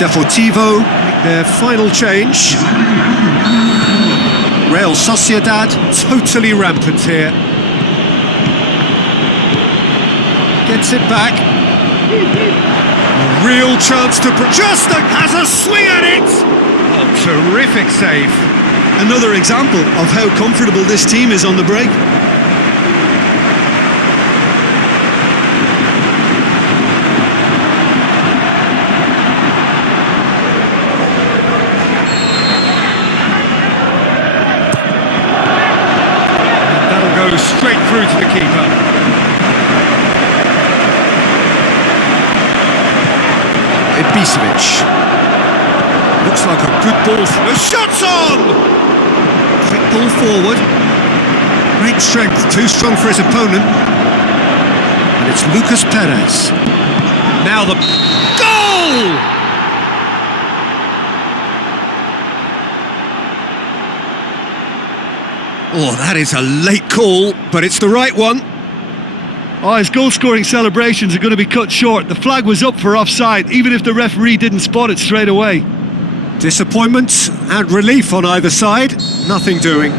Deportivo make their final change. Real Sociedad totally rampant here. Gets it back. A real chance to... Justin has a swing at it! Oh, terrific save. Another example of how comfortable this team is on the break. Straight through to the keeper. ep10. Looks like a good ball. The shot's on! Quick ball forward. Great strength, too strong for his opponent. And it's Lucas Perez. Now the goal! Oh, that is a late call, but it's the right one. Oh, his goal-scoring celebrations are going to be cut short. The flag was up for offside, even if the referee didn't spot it straight away. Disappointment and relief on either side. Nothing doing.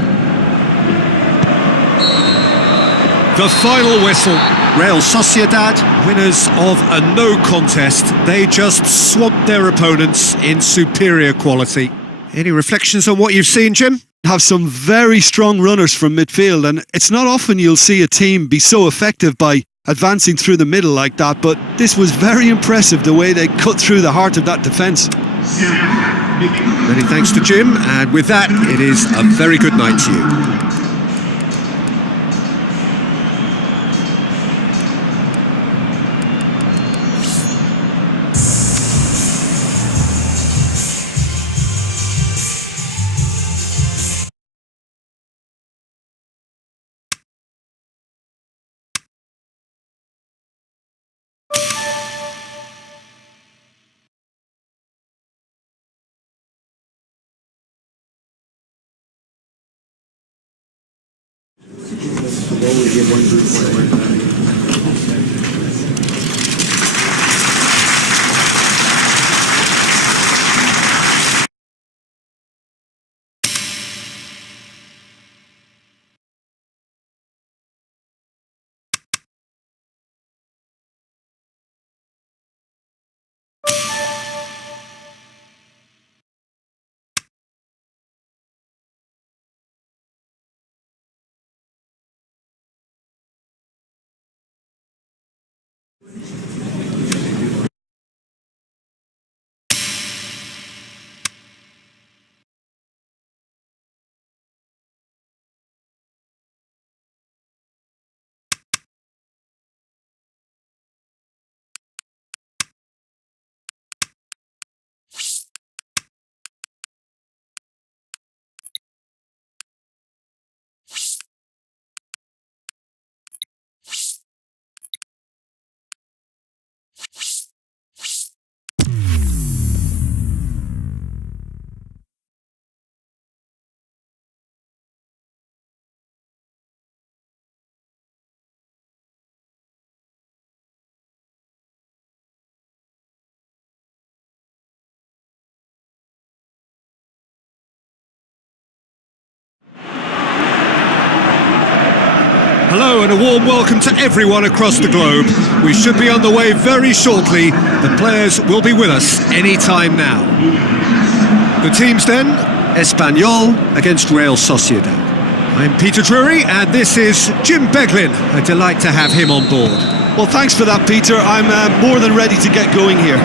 The final whistle. Real Sociedad, winners of a no contest. They just swamped their opponents in superior quality. Any reflections on what you've seen, Jim? Have some very strong runners from midfield, and it's not often you'll see a team be so effective by advancing through the middle like that, but this was very impressive the way they cut through the heart of that defence. Many thanks to Jim, and with that it is a very good night to you. Hello and a warm welcome to everyone across the globe. We should be on the way very shortly. The players will be with us any time now. The teams then, Espanyol against Real Sociedad. I'm Peter Drury and this is Jim Beglin. A delight to have him on board. Well, thanks for that, Peter. I'm more than ready to get going here.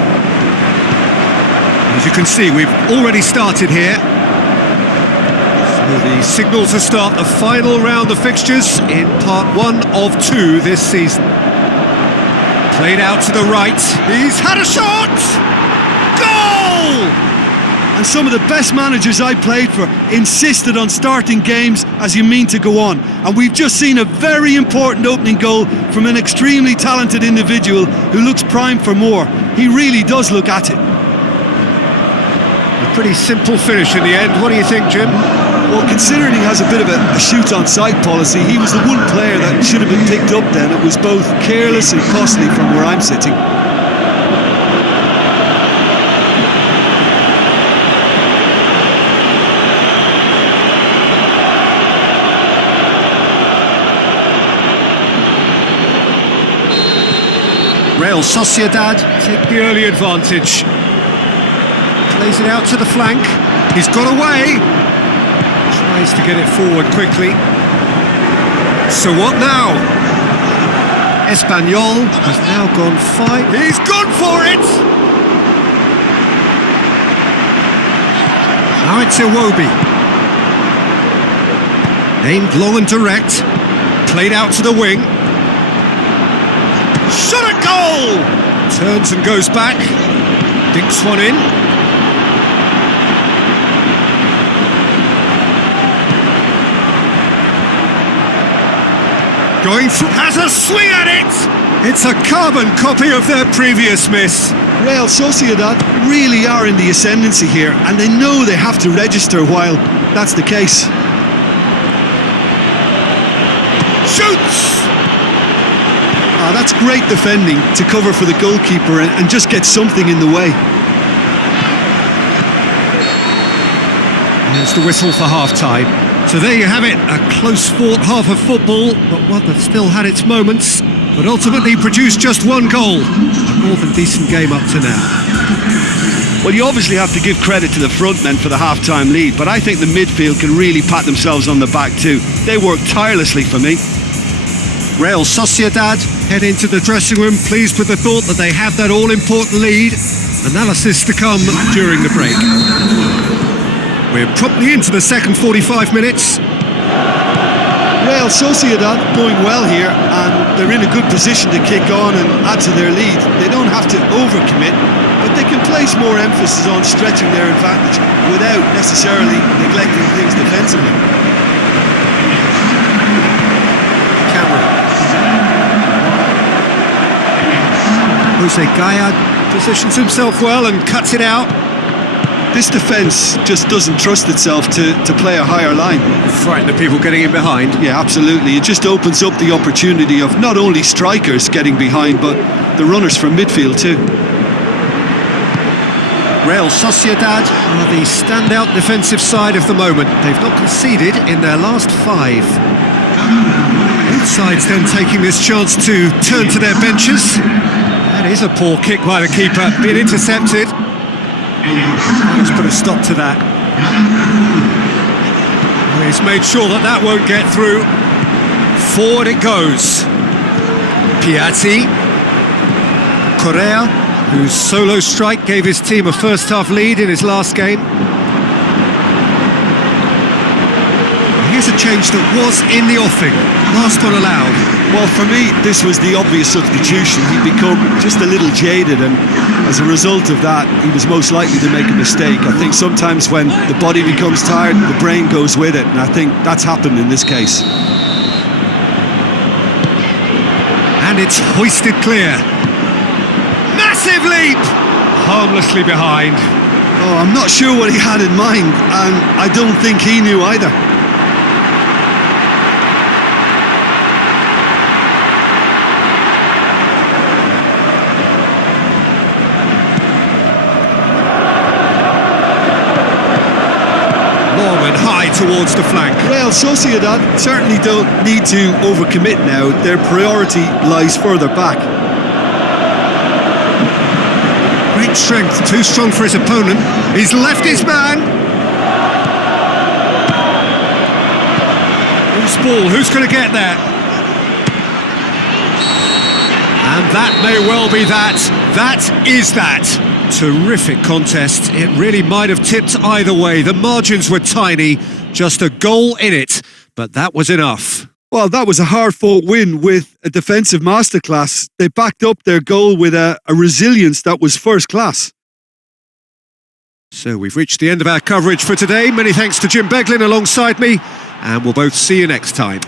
As you can see, we've already started here. The signal to start the final round of fixtures in part 1 of 2 this season. Played out to the right. He's had a shot! Goal! And some of the best managers I played for insisted on starting games as you mean to go on. And we've just seen a very important opening goal from an extremely talented individual who looks primed for more. He really does look at it. A pretty simple finish in the end. What do you think, Jim? Well, considering he has a bit of a shoot-on-sight policy, he was the one player that should have been picked up then. It was both careless and costly from where I'm sitting. Real Sociedad take the early advantage. Plays it out to the flank. He's got away. Tries to get it forward quickly. So what now? Espanyol has now gone 5. He's gone for it! Now it's Iwobi. Aimed long and direct. Played out to the wing. Shot at goal! Turns and goes back. Dinks one in. Going through, has a swing at it! It's a carbon copy of their previous miss. Real Sociedad really are in the ascendancy here, and they know they have to register while that's the case. Shoots! Ah, that's great defending to cover for the goalkeeper and just get something in the way. There's the whistle for half-time. So there you have it, a close-fought half of football, but one that still had its moments, but ultimately produced just one goal. A more than decent game up to now. Well, you obviously have to give credit to the front men for the half-time lead, but I think the midfield can really pat themselves on the back too. They worked tirelessly for me. Real Sociedad head into the dressing room pleased with the thought that they have that all-important lead. Analysis to come during the break. We're promptly into the second 45 minutes. Real Sociedad going well here, and they're in a good position to kick on and add to their lead. They don't have to overcommit, but they can place more emphasis on stretching their advantage without necessarily neglecting things defensively. Jose Gayad positions himself well and cuts it out. This defence just doesn't trust itself to play a higher line. Frighten the people getting in behind. Yeah, absolutely. It just opens up the opportunity of not only strikers getting behind, but the runners from midfield too. Real Sociedad are the standout defensive side of the moment. They've not conceded in their last 5. Both sides then taking this chance to turn to their benches. That is a poor kick by the keeper, being intercepted. Let's put a stop to that. He's made sure that that won't get through. Forward it goes. Piatti. Correa, whose solo strike gave his team a first-half lead in his last game. Here's a change that was in the offing. Last one allowed. Well, for me, this was the obvious substitution. He'd become just a little jaded, and as a result of that, he was most likely to make a mistake. I think sometimes when the body becomes tired, the brain goes with it, and I think that's happened in this case. And it's hoisted clear. Massive leap! Harmlessly behind. Oh, I'm not sure what he had in mind, and I don't think he knew either. High towards the flank. Real Sociedad certainly don't need to overcommit now. Their priority lies further back. Great strength, too strong for his opponent. He's left his man. Loose ball, who's going to get there? And that may well be that. That is that. Terrific contest. It really might have tipped either way. The margins were tiny, just a goal in it, but that was enough. Well, that was a hard-fought win with a defensive masterclass. They backed up their goal with a resilience that was first class. So we've reached the end of our coverage for today. Many thanks to Jim Beglin alongside me, and we'll both see you next time.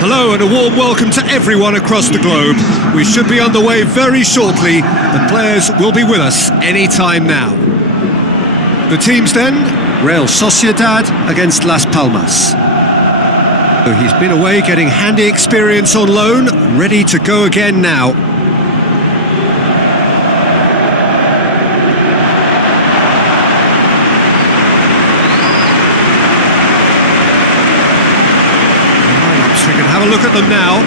Hello and a warm welcome to everyone across the globe. We should be on the way very shortly. The players will be with us any time now. The teams then, Real Sociedad against Las Palmas. So he's been away getting handy experience on loan, ready to go again now. We can have a look at them now.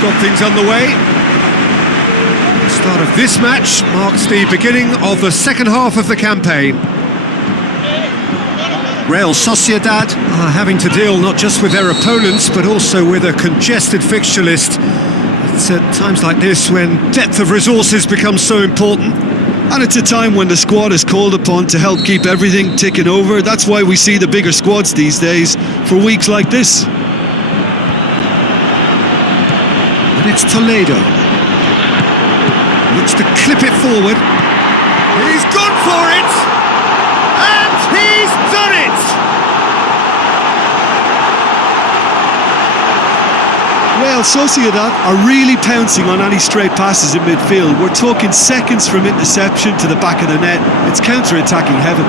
Got things underway. The start of this match marks the beginning of the second half of the campaign. Real Sociedad are having to deal not just with their opponents but also with a congested fixture list. It's at times like this when depth of resources becomes so important. And it's a time when the squad is called upon to help keep everything ticking over. That's why we see the bigger squads these days for weeks like this. And it's Toledo. Looks to clip it forward. He's gone for it! And he's done it! Well, Sociedad are really pouncing on any stray passes in midfield. We're talking seconds from interception to the back of the net. It's counter-attacking heaven.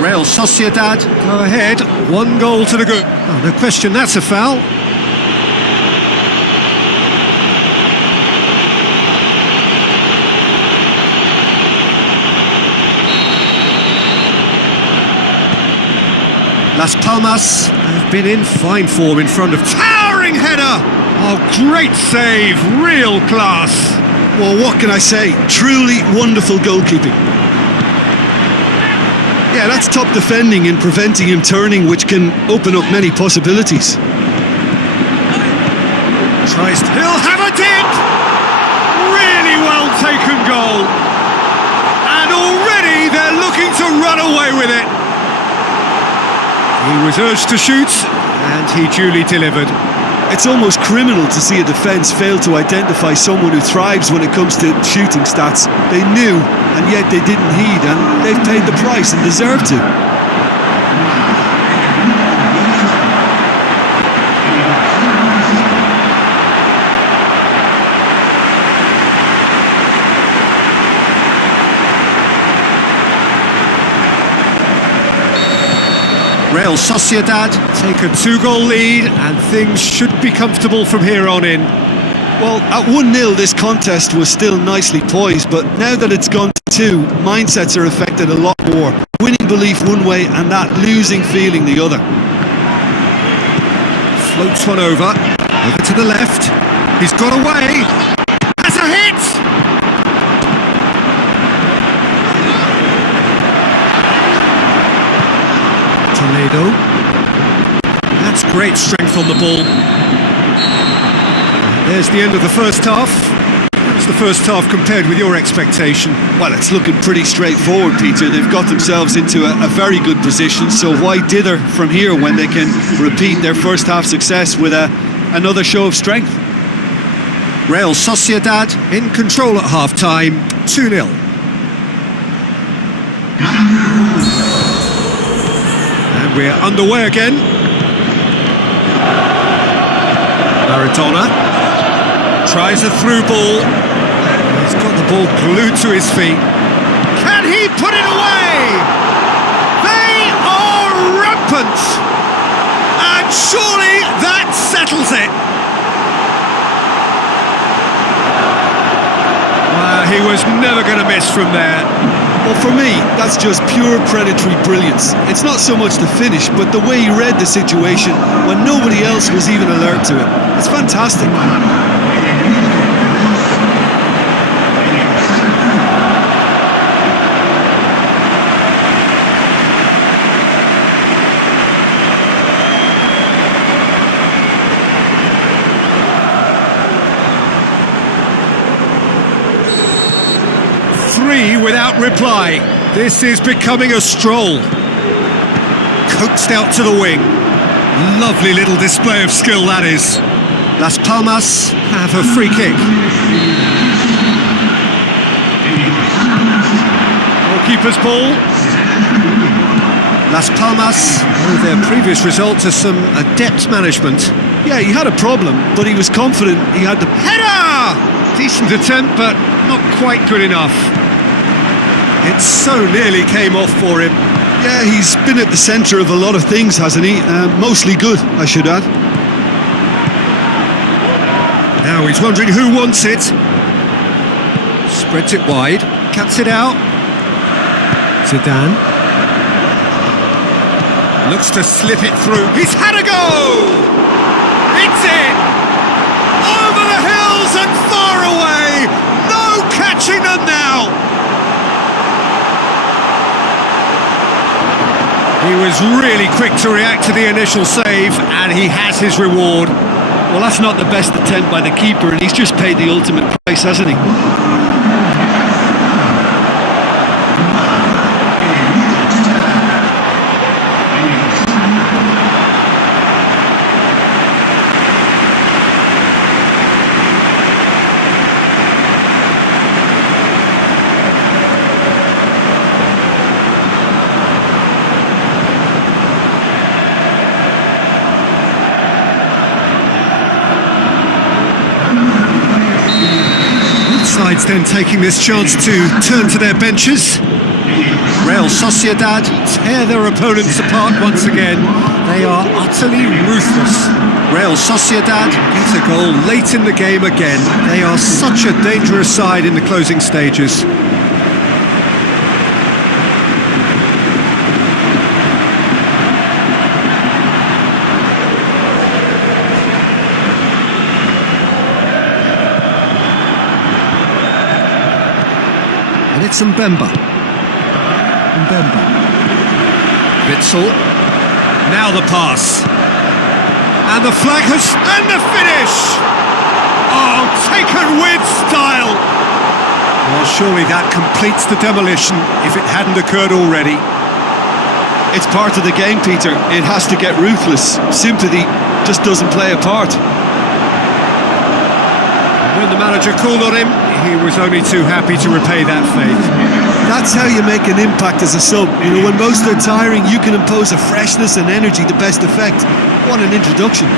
Real Sociedad go ahead, 1 goal to the good. Oh, no question, that's a foul. Las Palmas have been in fine form in front of towering header. Oh, great save, real class. Well, what can I say? Truly wonderful goalkeeping. Yeah, that's top defending and preventing him turning, which can open up many possibilities. He'll have a dip! Really well taken goal. And already they're looking to run away with it. He was urged to shoot, and he duly delivered. It's almost criminal to see a defence fail to identify someone who thrives when it comes to shooting stats. They knew, and yet they didn't heed, and they've paid the price and deserve to. Real Sociedad take a 2-goal lead and things should be comfortable from here on in. Well, at 1-0 this contest was still nicely poised, but now that it's gone to 2, mindsets are affected a lot more. Winning belief one way and that losing feeling the other. Floats one over to the left. He's got away. That's a hit! Toledo. That's great strength on the ball. There's the end of the first half. How's the first half compared with your expectation? Well, it's looking pretty straightforward, Peter. They've got themselves into a very good position, so why dither from here when they can repeat their first half success with another show of strength? Real Sociedad in control at half-time, 2-0. And we're underway again. Maradona tries a through ball. He's got the ball glued to his feet. Can he put it away? They are rampant. And surely that settles it. he was never going to miss from there. Well, for me, that's just pure predatory brilliance. It's not so much the finish, but the way he read the situation when nobody else was even alert to it. It's fantastic. 3 without reply. This is becoming a stroll. Coaxed out to the wing. Lovely little display of skill, that is. Las Palmas have a free kick. Goalkeeper's ball. Las Palmas owe their previous result to some adept management. Yeah, he had a problem, but he was confident he had the... Header! Decent attempt, but not quite good enough. It so nearly came off for him. Yeah, he's been at the centre of a lot of things, hasn't he? Mostly good, I should add. Now he's wondering who wants it. Spreads it wide, cuts it out. Zidane. Looks to slip it through. He's had a go! It's in! Over the hills and far away! No catching them now! He was really quick to react to the initial save, and he has his reward. Well, that's not the best attempt by the keeper, and he's just paid the ultimate price, hasn't he? Sides then taking this chance to turn to their benches. Real Sociedad tear their opponents apart once again. They are utterly ruthless. Real Sociedad get a goal late in the game again. They are such a dangerous side in the closing stages. And it's Mbemba. Witsel. Now the pass. And the flag has... and the finish! Oh, taken with style! Well, surely that completes the demolition if it hadn't occurred already. It's part of the game, Peter. It has to get ruthless. Sympathy just doesn't play a part. When the manager called on him, he was only too happy to repay that faith. That's how you make an impact as a sub. You know, when most are tiring, you can impose a freshness and energy to best effect. What an introduction.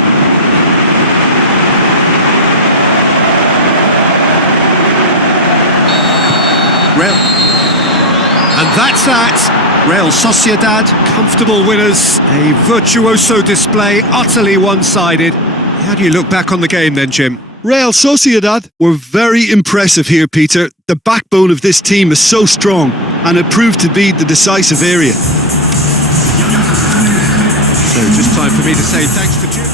And that's that. Real Sociedad, comfortable winners. A virtuoso display, utterly one-sided. How do you look back on the game then, Jim? Real Sociedad were very impressive here, Peter. The backbone of this team is so strong, and it proved to be the decisive area. So just time for me to say thanks to Jim.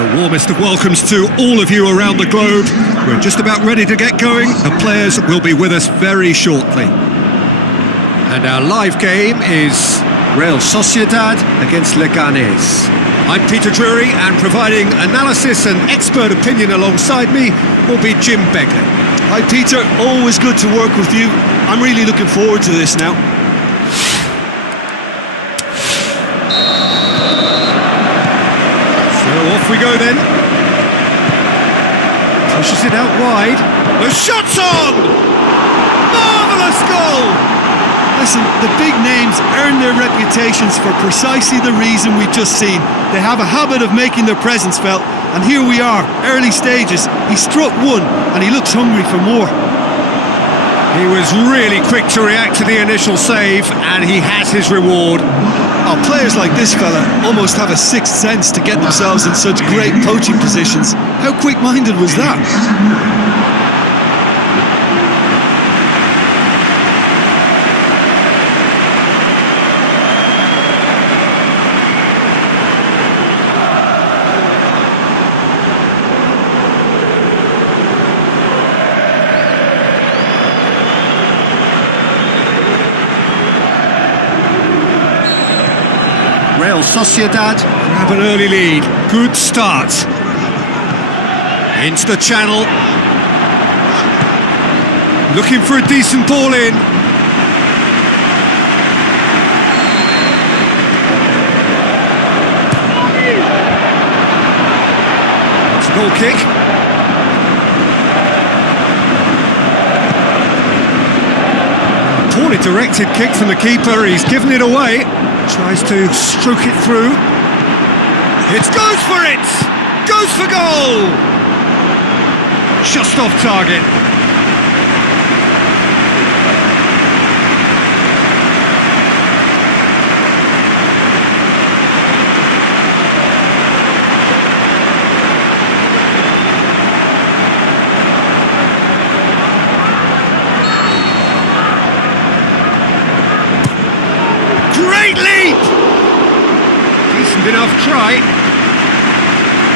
The warmest of welcomes to all of you around the globe. We're just about ready to get going. The players will be with us very shortly. And our live game is Real Sociedad against Leganes. I'm Peter Drury, and providing analysis and expert opinion alongside me will be Jim Begley. Hi Peter, always good to work with you. I'm really looking forward to this now. Off we go then. Pushes it out wide. The shot's on! Marvellous goal! Listen, the big names earn their reputations for precisely the reason we've just seen. They have a habit of making their presence felt, and here we are, early stages. He struck one, and he looks hungry for more. He was really quick to react to the initial save, and he has his reward. Oh, players like this fella almost have a sixth sense to get themselves in such great poaching positions. How quick-minded was that? Real Sociedad grab an early lead. Good start. Into the channel. Looking for a decent ball in. goal kick. Poorly directed kick from the keeper, he's given it away. Tries to stroke it through. It goes for it! Goes for goal! Just off target. Great leap! Decent enough try.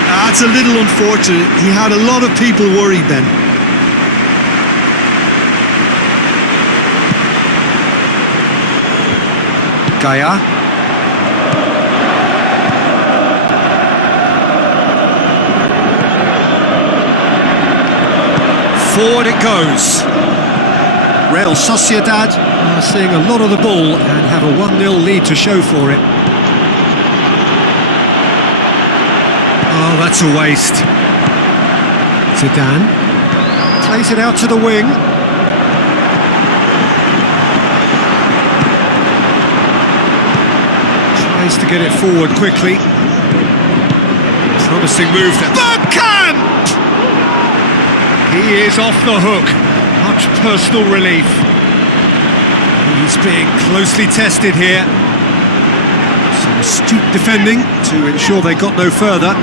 That's a little unfortunate. He had a lot of people worried then. Gaia. Forward it goes. Real Sociedad are seeing a lot of the ball and have a 1-0 lead to show for it. Oh, that's a waste. Zidane plays it out to the wing. Tries to get it forward quickly. Promising move there. Bergkamp! He is off the hook. Much personal relief. He's being closely tested here. Some astute defending to ensure they got no further.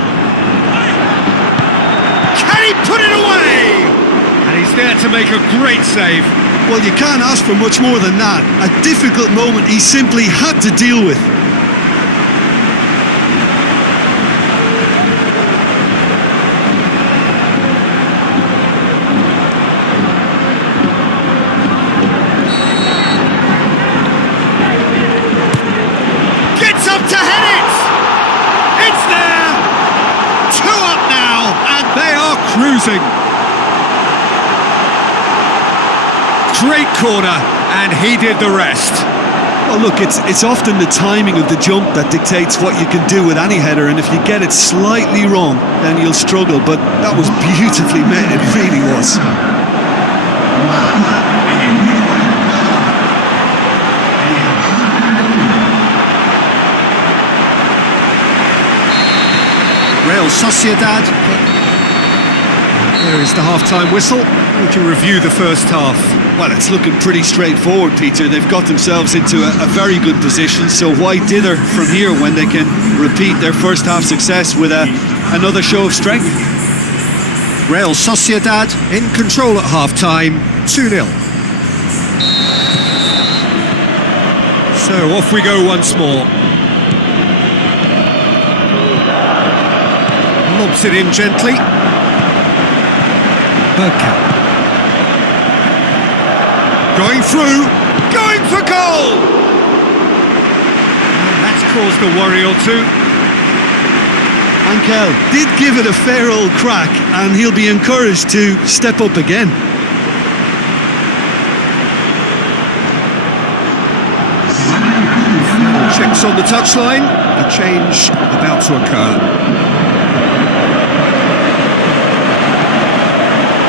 Can he put it away? And he's there to make a great save. Well, you can't ask for much more than that. A difficult moment he simply had to deal with. To head it! It's there! 2 up now, and they are cruising. Great corner, and he did the rest. Well, look, it's often the timing of the jump that dictates what you can do with any header, and if you get it slightly wrong, then you'll struggle, but that was beautifully made, it really was. Real Sociedad. There is the half-time whistle. Would you review the first half? Well, it's looking pretty straightforward, Peter. They've got themselves into a very good position, so why dither from here when they can repeat their first half success with another show of strength? Real Sociedad in control at half-time, 2-0. So off we go once more. Lobs it in gently. Bergkamp. Going through, going for goal! And that's caused a worry or two. Ankel did give it a fair old crack, and he'll be encouraged to step up again. Checks on the touchline, a change about to occur.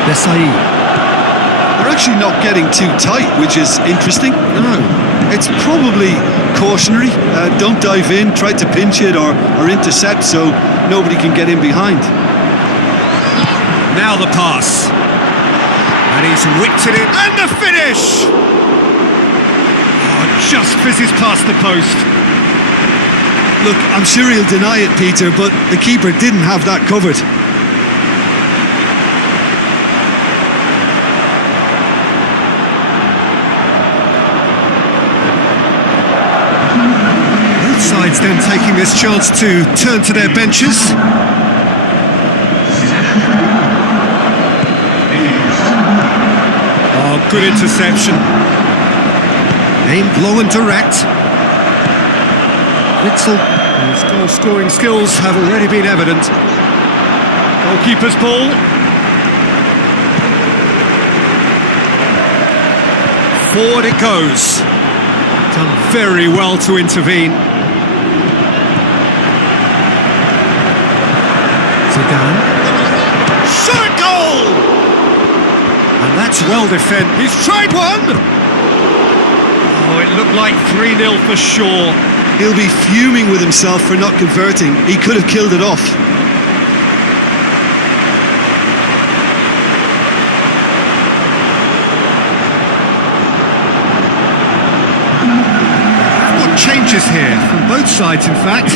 They're actually not getting too tight, which is interesting. No. It's probably cautionary. Don't dive in, try to pinch it or intercept so nobody can get in behind. Now the pass. And he's whipped it in. And the finish! Oh, just fizzes past the post. Look, I'm sure he'll deny it, Peter, but the keeper didn't have that covered. Sides then taking this chance to turn to their benches. Oh, good interception. Aimed long and direct. Witzel, whose goal-scoring skills have already been evident. Goalkeeper's ball. Forward it goes. Done very well to intervene. Zidane. That's well defended. He's tried one! Oh, it looked like 3-0 for sure. He'll be fuming with himself for not converting. He could have killed it off. What changes here from both sides, in fact.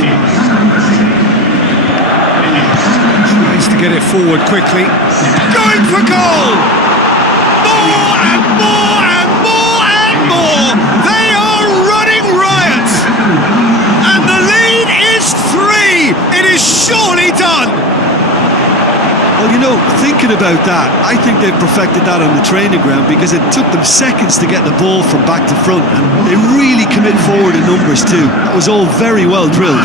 Tries to get it forward quickly. Going for goal! More and more and more and more! They are running riot! And the lead is 3! It is surely done! Well, you know, thinking about that, I think they've perfected that on the training ground because it took them seconds to get the ball from back to front, and they really commit forward in numbers too. That was all very well drilled.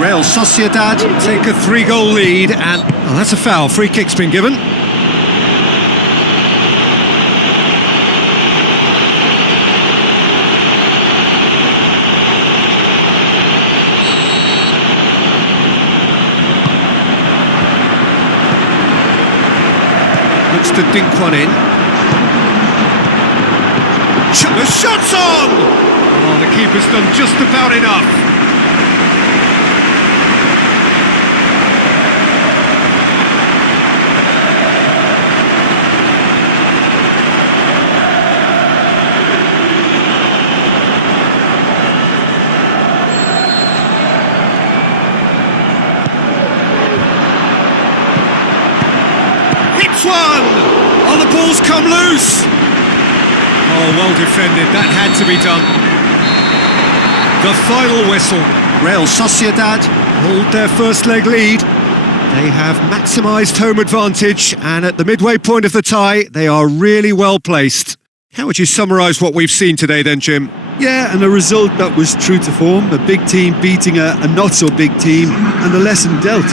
Real Sociedad take a 3-goal lead, and oh, that's a foul. Free kick's been given. Looks to dink one in. The shot's on! Oh, the keeper's done just about enough. One! Oh, the ball's come loose! Oh, well defended, that had to be done. The final whistle. Real Sociedad hold their first leg lead. They have maximised home advantage, and at the midway point of the tie, they are really well placed. How would you summarise what we've seen today then, Jim? Yeah, and a result that was true to form. A big team beating a not-so-big team, and the lesson dealt.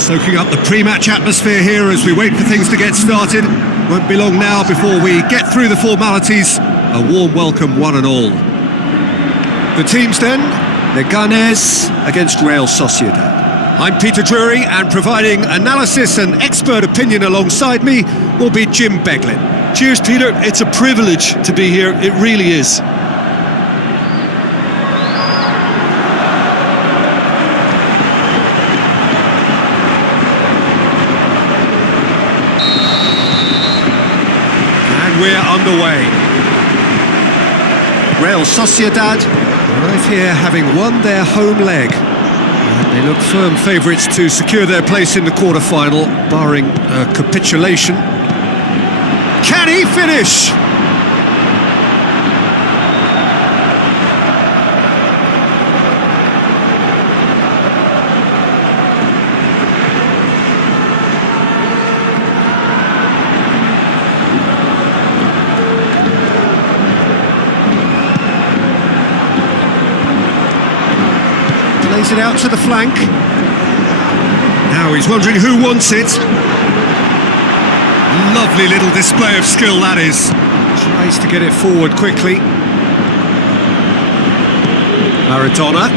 Soaking up the pre-match atmosphere here as we wait for things to get started. Won't be long now before we get through the formalities. A warm welcome, one and all. The teams then, Leganés against Real Sociedad. I'm Peter Drury, and providing analysis and expert opinion alongside me will be Jim Beglin. Cheers, Peter. It's a privilege to be here. It really is. And we're underway. Real Sociedad arrive here having won their home leg. And they look firm favourites to secure their place in the quarter-final, barring a capitulation. Can he finish? Plays it out to the flank. Now he's wondering who wants it. Lovely little display of skill, that is. Tries to get it forward quickly. Maradona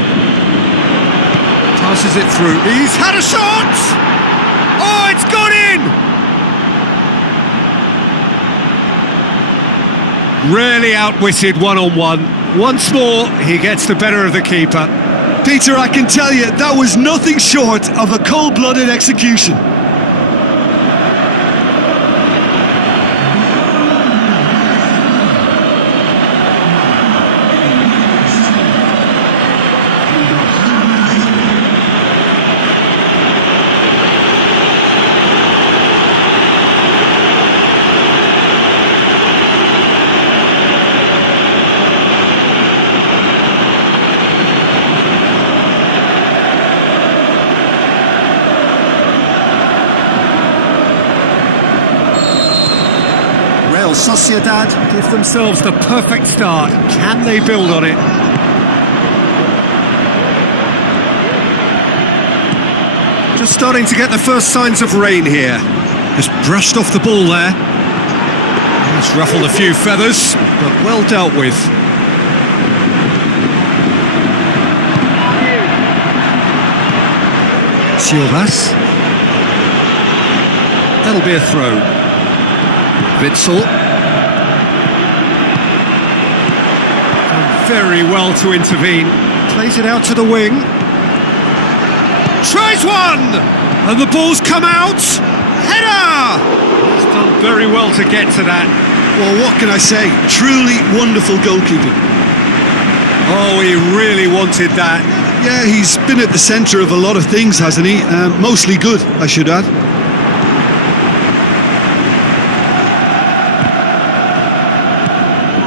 passes it through. He's had a shot! Oh, it's gone in! Really outwitted one-on-one. Once more, he gets the better of the keeper. Peter, I can tell you, that was nothing short of a cold-blooded execution. Sociedad give themselves the perfect start. Can they build on it? Just starting to get the first signs of rain here. Just brushed off the ball there. He's ruffled a few feathers, but well dealt with. Silvas. That'll be a throw. Witsel. Very well to intervene. Plays it out to the wing. Tries one! And the ball's come out. Header! He's done very well to get to that. Well, what can I say? Truly wonderful goalkeeping. Oh, he really wanted that. Yeah, he's been at the centre of a lot of things, hasn't he? Mostly good, I should add.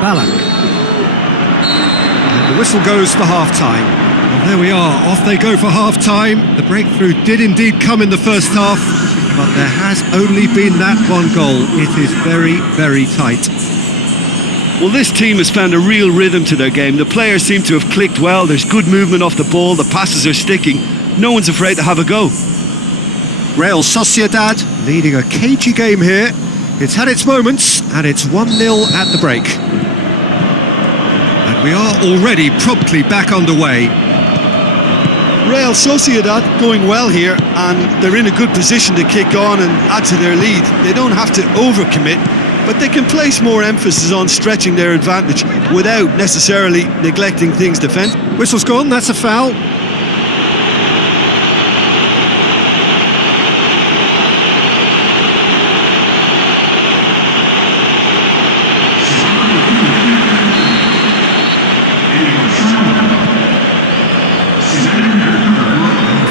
Ballack. The whistle goes for half-time. Well, there we are, off they go for half-time. The breakthrough did indeed come in the first half, but there has only been that one goal. It is very, very tight. Well, this team has found a real rhythm to their game. The players seem to have clicked well. There's good movement off the ball. The passes are sticking. No one's afraid to have a go. Real Sociedad leading a cagey game here. It's had its moments, and it's 1-0 at the break. We are already promptly back underway. Real Sociedad going well here, and they're in a good position to kick on and add to their lead. They don't have to overcommit, but they can place more emphasis on stretching their advantage without necessarily neglecting things defensively. Whistle's gone, that's a foul.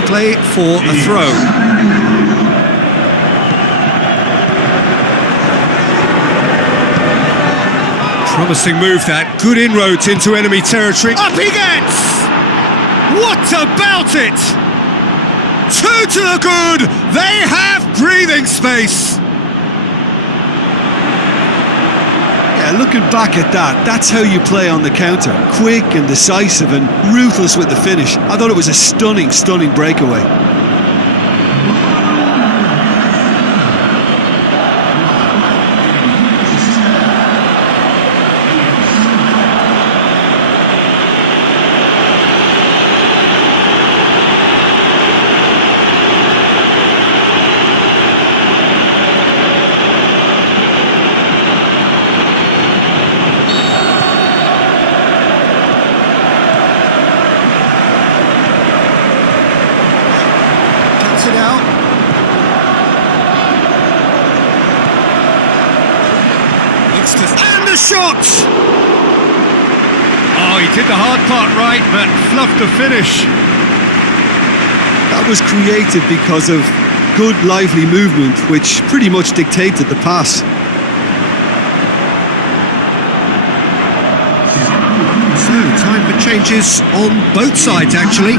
Play for a throw. Promising move that. Good inroads into enemy territory. Up he gets! What about it? Two to the good. They have breathing space. Yeah, looking back at that, that's how you play on the counter. Quick and decisive and ruthless with the finish. I thought it was a stunning, stunning breakaway. youngsters. And the shot! Oh, he did the hard part right, but fluffed the finish. That was created because of good, lively movement, which pretty much dictated the pass. So, time for changes on both sides, actually.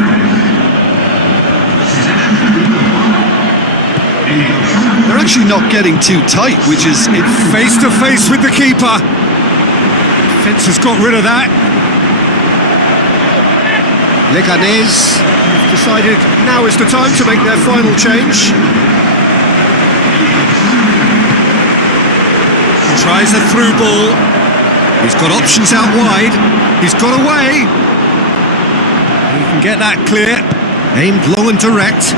They're actually not getting too tight, which is... Face to face with the keeper. Fence has got rid of that. Leganés have decided now is the time to make their final change. Tries a through ball. He's got options out wide. He's got away. He can get that clear. Aimed long and direct.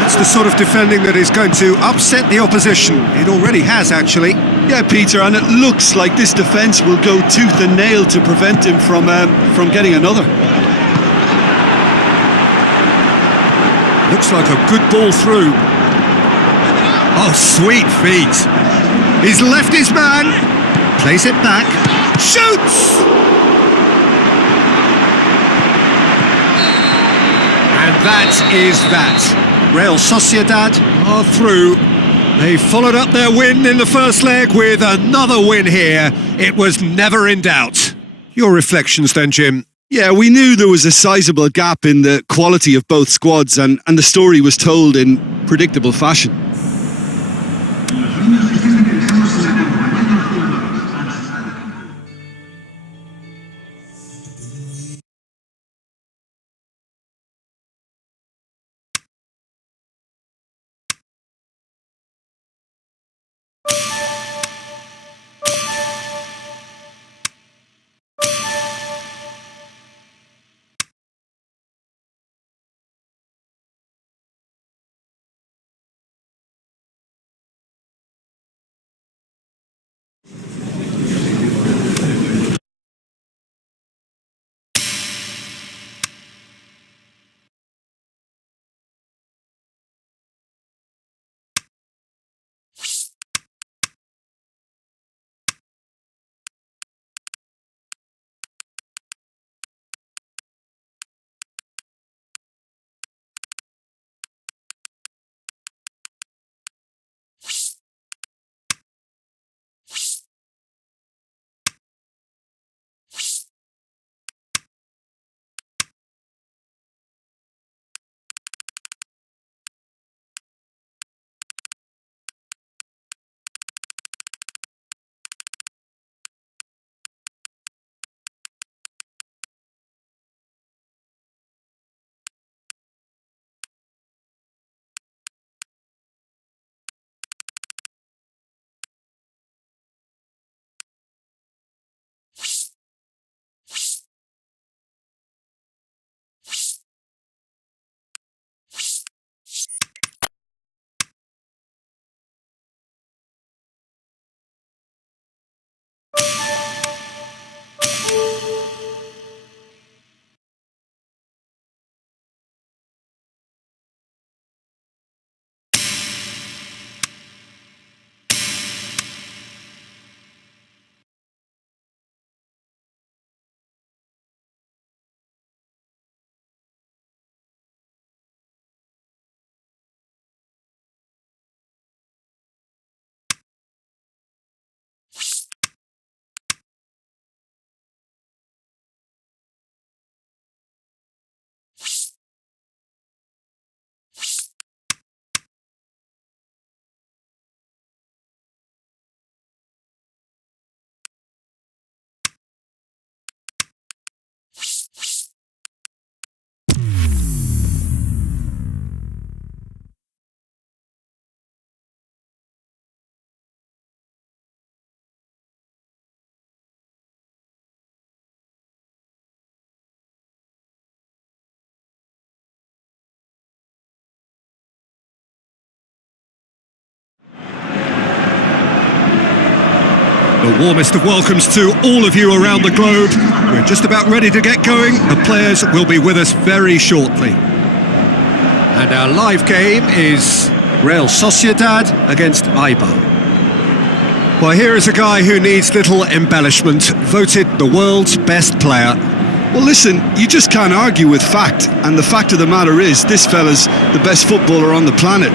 That's the sort of defending that is going to upset the opposition. It already has, actually. Yeah, Peter, and it looks like this defence will go tooth and nail to prevent him from getting another. Looks like a good ball through. Oh, sweet feet. He's left his man. Plays it back. Shoots! And that is that. Real Sociedad are through. They followed up their win in the first leg with another win here. It was never in doubt. Your reflections then, Jim? Yeah, we knew there was a sizable gap in the quality of both squads, and the story was told in predictable fashion. The warmest of welcomes to all of you around the globe. We're just about ready to get going. The players will be with us very shortly. And our live game is Real Sociedad against Eibar. Well, here is a guy who needs little embellishment, voted the world's best player. Well, listen, you just can't argue with fact, and the fact of the matter is, this fella's the best footballer on the planet.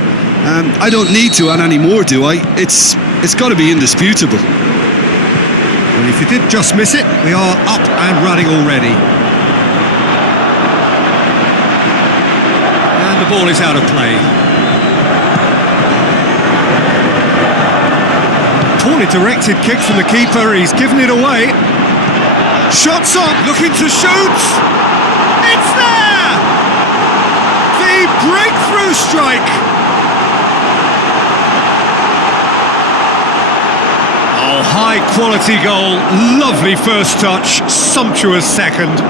I don't need to add any more, do I? It's got to be indisputable. Well, if you did just miss it, we are up and running already. And the ball is out of play. Poorly directed kick from the keeper, he's given it away. Shots on, looking to shoot! It's there! The breakthrough strike! Oh, high quality goal, lovely first touch, sumptuous second.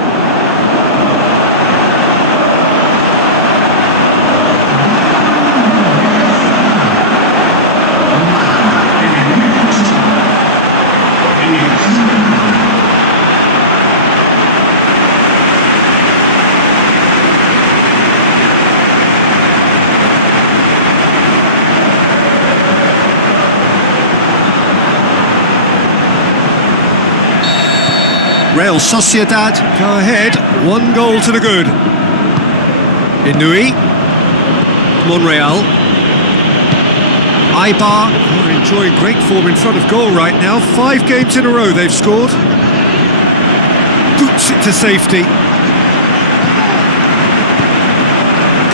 Real Sociedad go ahead, 1 goal to the good. Inui, Monreal, Eibar are enjoying great form in front of goal right now. 5 games in a row they've scored. Boots it to safety.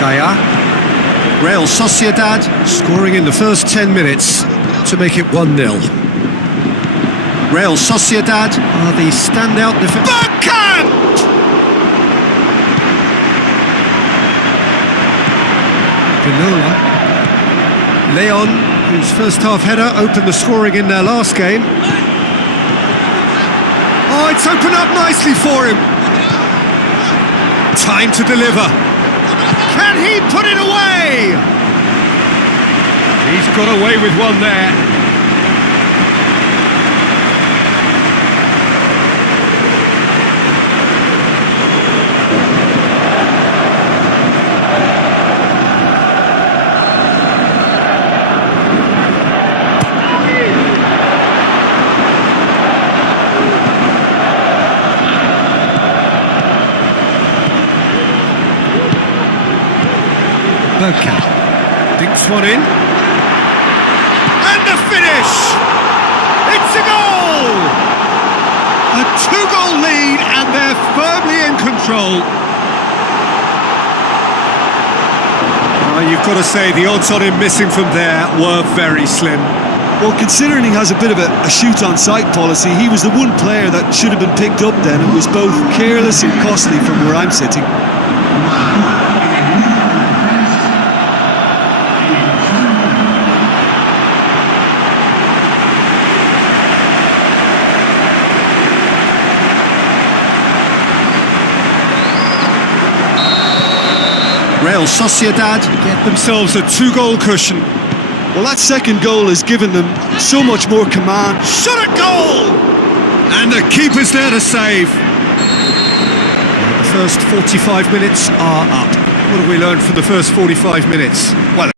Gaia, Real Sociedad scoring in the first 10 minutes to make it 1-0. Real Sociedad are the standout defence. Bergkamp! Ginola. Leon, whose first half header opened the scoring in their last game. Oh, it's opened up nicely for him. Time to deliver. Can he put it away? He's got away with one there. Bergkamp dinks one in, and the finish! It's a goal! A 2-goal lead, and they're firmly in control. You've got to say the odds on him missing from there were very slim. Well, considering he has a bit of a shoot-on-sight policy, he was the one player that should have been picked up then. It was both careless and costly from where I'm sitting. Real Sociedad get themselves a 2-goal cushion. Well, that second goal has given them so much more command. Shot at goal! And the keeper's there to save. The first 45 minutes are up. What have we learned from the first 45 minutes? Well,